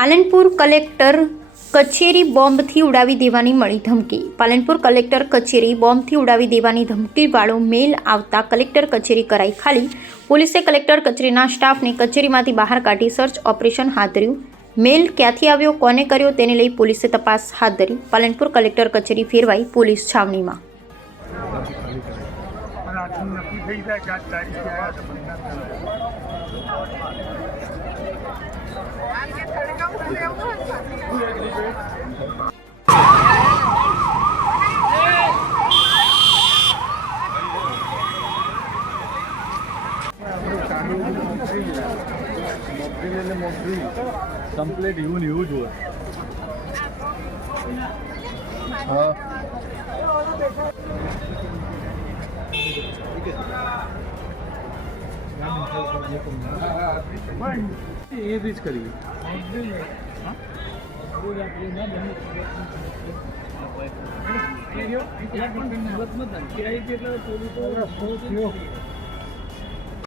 Palanpur collector કચેરી બોમ્બથી ઉડાવી દેવાની મળી ધમકી। પાલનપુર કલેક્ટર કચેરી બોમ્બથી ઉડાવી દેવાની ધમકીવાળો મેલ આવતા કલેક્ટર કચેરી કરાઈ ખાલી। પોલીસે કલેક્ટર કચેરીના સ્ટાફને કચેરીમાંથી બહાર કાઢી સર્ચ ઓપરેશન હાથ ધર્યું। મેલ ક્યાંથી આવ્યો, કોને કર્યો તેને લઈ પોલીસે તપાસ હાથ ધરી। પાલનપુર કલેક્ટર કચેરી ફેરવાઈ પોલીસ છાવણીમાં। કમ્પ્લીટ એવું જ હોય। એ રીત કરી